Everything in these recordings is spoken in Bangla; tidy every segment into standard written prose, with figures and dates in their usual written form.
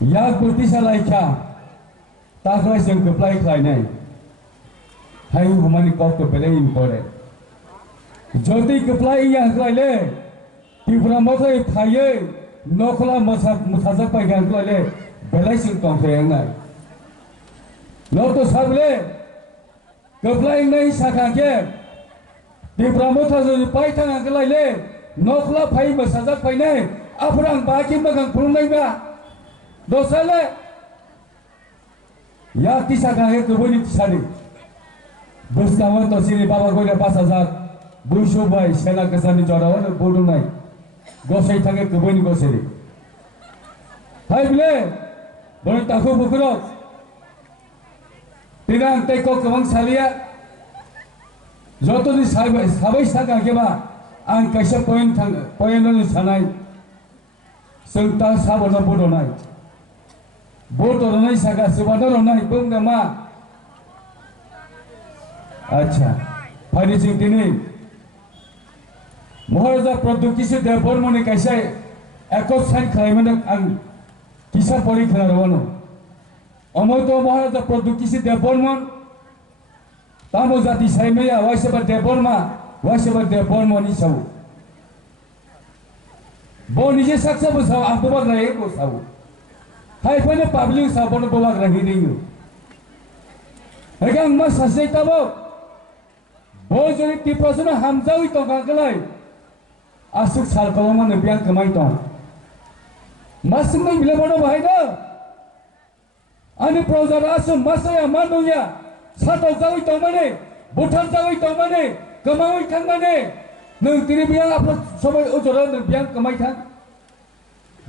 या कुर्तीसा लाइका ताकलाय जों गोप्लाय खालायनाय हाय हुमानि कॉप तो पहले इम्पोर्टेंट जल्दी गोप्लाय या खालायले तिब्रा मथाय फाये नखला मसाजक पाइगा खालायले बेलायसिं तंथेंनाय न तो साबले गोप्लाय नै साखाके तिब्रा मथा जो पाइथांगा खालायले नखला फाय मसाजक पाइनाय आफरां बाकी मगां फुलनायबा दोसाले या तिसा गाहे गोबोनि तिसानि बुस्तामो तो सिरि बाबा गयना 5000 बुइसोबाय सेना गोसानि जरावनो बोदुनाय गसाय थांगे गोबोनि गसेरि हायब्ले बन ताखो बुकरो तिनां तैको गोबां सालिया जतनि साबै सागा गेबा आं कैसे पॉइंट सानाय जों साबना बदनाय बदनाय सागा सुबादरनाय बुंनामा अच्छा फाइनिसिं दिनै महाराजा प्रद्युतिसे देवबर्मननि कैसे एकट साइन खालामदों आं किसा परि खोनादोंमोन अमोद महाराजा प्रद्युतिसे देवबर्मन तामो जाति साइमेया वाइसेबा देवबर्मा वाइसेबा देवबर्मनि साव बो निजे सक्सेस बसाव आबोबा रहे को साव हाय फने पब्लिक साबन बोबा रही रिंगो हेगां मा सासे ताबो बो जरि तिप्रसना हामजावि तंगागलाय आसुक सालकलमानो बियां कमाय दं मासुमै बिलेबनो बाहायदो आनि प्रजार आसु मासया मानुया साथाव जावि तंमाने बुथान जावि तंमाने कमावि थांमाने नों तिरि बियां आपलो सबाय उजरा नों बियां कमाय थां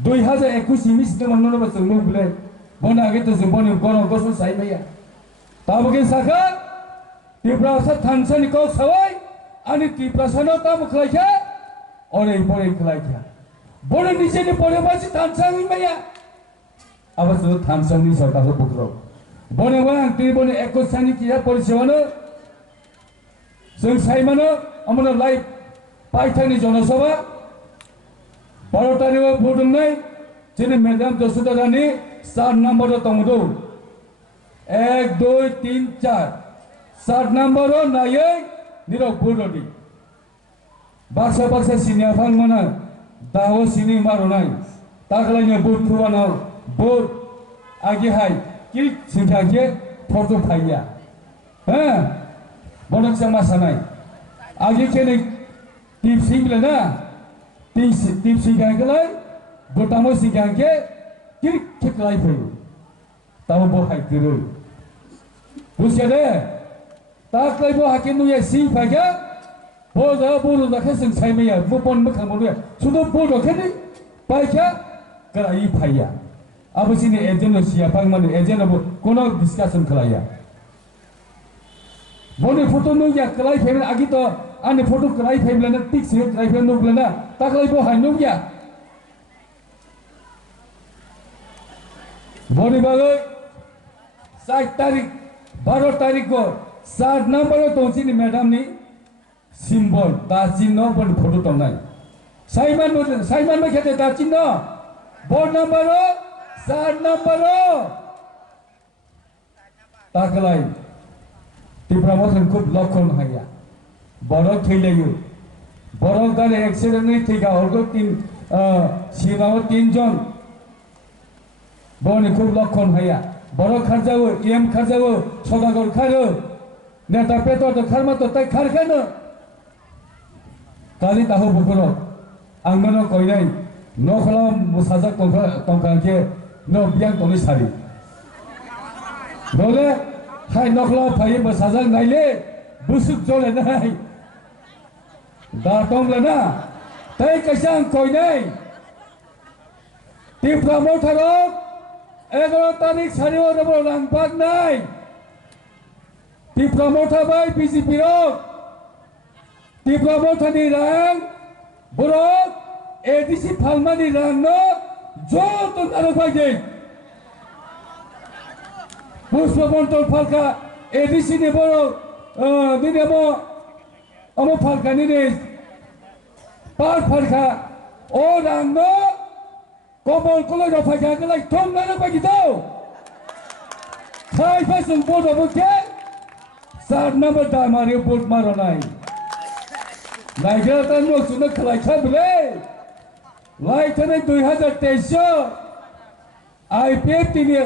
2021 मिसिदों मननो बसों मुबले बनागे तो जों बनो गनो गसो साइबाया ताबगे साखा तिप्रासा थानसानि को सवाय आनि तिप्रासानो ताम खलायखा ओरै परै खलायखा बनो निजेनि परेबासि थानसानि माया आबासो थानसानि सरकारखौ बुक्रो बनो आं तिरि बनो एकसानि किया परिसेवानो जों साइमानो अमनो लाइफ पाइथानि जनसभा 12 तारिखआव बुंनाय जेने मेडाम जसुदा रानी 7 नम्बर तंगदो 1 2 3 4 7 नम्बर नायै निरक बुरदि बाक्सा सिनिया फांमोना दाव सिनि मारनाय तागलायनो बुट खुवानाव बुट आगिहाय कि सिंथाके फटो फाइया हो बनकसा मासानाय आगि केने टिप सिंगलेना टिप सिंगागलाय गोटामो सिंगाके कि खेकलाय फैयो ताव बहाय गरो बुझियादे ताकलाय बहाके नुया सिं फागा बोजा बोरो जाखे जों साइमैया बन मोखांबो सुदो बोरो खेनि पाइखा गराई फाइया आबसिनि एजेन्ट सिया फांमाने एजेन्टबो कोनो डिस्कशन खलाया बने फोटो नुया कलाय फैबे आगि तो आने फोटो कलाय फैबेना टिक से कलाय फैबे नुबलेना ताकलाय बहाय नुया बने बागै 7 तारिख 12 तारिख को 7 नम्बर तोंसिनि मैडम नि सिम्बल दाचिनो बन फोटो तंनाय साइमान में खेते दाचिनो बोर्ड नम्बर 7 नम्बर ताकलाय तिब्रामोथन खूब लक्षण हाया बरक थैलायो बरक गारे एक्सीडेंट नै थैगा हरगो 3 सिनाव 3 जन बने खूब लक्षण हाया बरक खारजावो एम खारजावो सदागर खारो नेता पेटर तो खारमा तो ताइ खारखानो काली ताहो बुकरो आंनो कइनाय नखला मुसाजा तंखाके न बियां तनि सारि बोले हाय नखला फाय मुसाजा नाइले बुसुक जले नाय दा तंगलेना ताइ कैसा कइनाय तिफ्रामो थारो 11 तारिख सारिओ रबो रांपाक नाय तिफ्रामो थाबाय बीजेपी रो तिफ्रामो थानि रां बरक एडीसी फालमानि रां न जो तो नारो फायदे पुष्पबंतल फालका एडीसी ने बरो दिनेमो अमो फालका नि ने पार फालका ओ रां न Komol kolay ro phai ka lai thong na ba ki tau khai phai sung bo ro ke 4 number da mari boat maro nai nai ga tan mo sun khlai kha bele lai thane 2023 IPF tini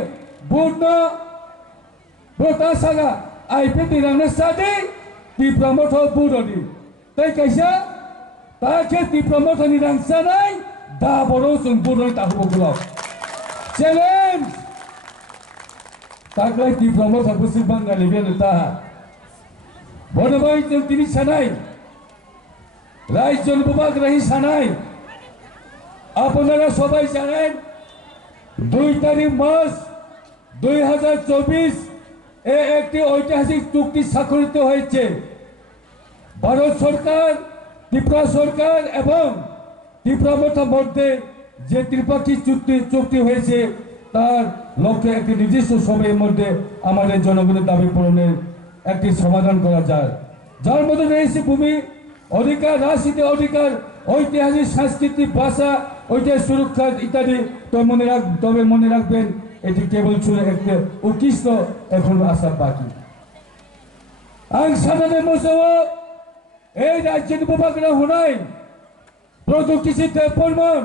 boat na bota saga IPF tini rang na sadi di promote ho boat ni tai kaisa ta ke di promote ni rang sanai da boro sung boat ni ta ho bulo challenge ta kai di promote ha busi banga leben ta bono bai tini sanai Ryzen বিভাগ রহি সানাই আপনারা সবাই জানেন 2 তারিখ মাস 2024 এ একটি ঐতিহাসিক চুক্তি স্বাক্ষরিত হয়েছে ভারত সরকার ত্রিপুরা সরকার এবং ত্রিপুরার মধ্যে যে ত্রিপাক্ষিক চুক্তি হয়েছে তার লক্ষ্যে একটি নির্দিষ্ট সময়ের মধ্যে আমাদের জনগণের দাবি পূরণের একটি সমাধান করা যায় যার মধ্যে রয়েছে ভূমি অধিকার রাজনীতি অধিকার ঐতিহাসিক সাংস্কৃতিক ভাষা ঐতিহাসিক সুরক্ষা ইত্যাদি তবে মনে রাখবেন এটি কেবল ছিল একটা উৎকৃষ্ট এখন আসা বাকি আং সাধারণ মসব এই রাজ্যের উপভাগরা হনাই প্রযুক্তিতে প্রমাণ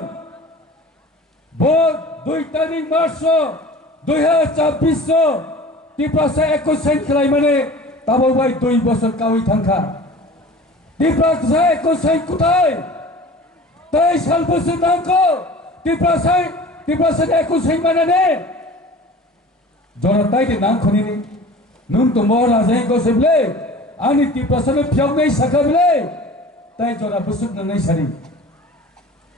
ভোট 2 তারিখ মার্চ 2024 ত্রিপুরা 21 সাইন খেলাই মানে তাবো ভাই 2 বছর কাউই থাঙ্কা ত্রিপুরা 21 সাইন কোথায় 23 সাল বছর নামকো ত্রিপুরা 21 সাইন মানে নে জনতাই তে নাম খনি নি নুন তো মহারাজ এই গোসবলে আনি ত্রিপুরা সনে ফিয়ং নাই সাকাবলে তাই জরা বসুক না নাই সারি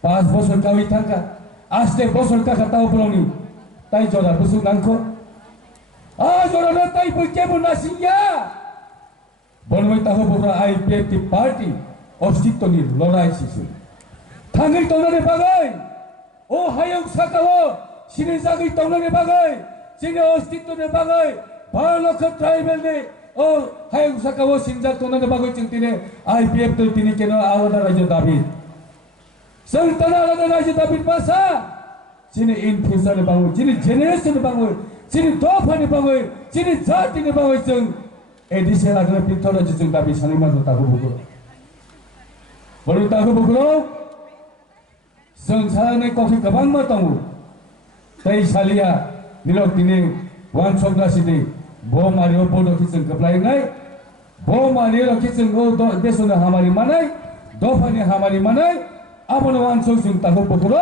5 বছর কাউই থাঙ্কা আসতে বছর কাকা তাও পড়নি তাই জরা বসুক নামকো জরা তাই বই কেমন আসিয়া বনমই তাহ বড় আইপিএফ পার্টি অস্তিত্ব নিয়ে লড়াই শিশু থাঙ্গি তনারে বাগাই ও হায়ং সাকাও সিনে জাগি তনারে বাগাই সিনে অস্তিত্ব নে বাগাই 12 লক্ষ ট্রাইবেল নে ও হায়ং সাকাও সিনজা তনারে বাগাই চিন্তিনে আইপিএফ তো তিনি কেন আলাদা রাজ্য দাবি সন্তান আলাদা রাজ্য দাবির ভাষা যিনি ইন ফিউচারে বাঙালি যিনি জেনারেশনে বাঙালি যিনি দফানে বাঙালি যিনি জাতিনে বাঙালি जों এডিসি লাগলে পিতরা যে जों দাবি সানি মাঝে তাকো বুকুর বড় তাকো বুকুর जों साने कफि गोबां मा दङ तै सालिया निलक दिने वान सग्लासिदि बो मारियो बडखि जों गोब्लायनाय बो मारियो खि जों देशनो हामारि मानाय दफानि हामारि मानाय आबनो वान सग जों ताको बुकुर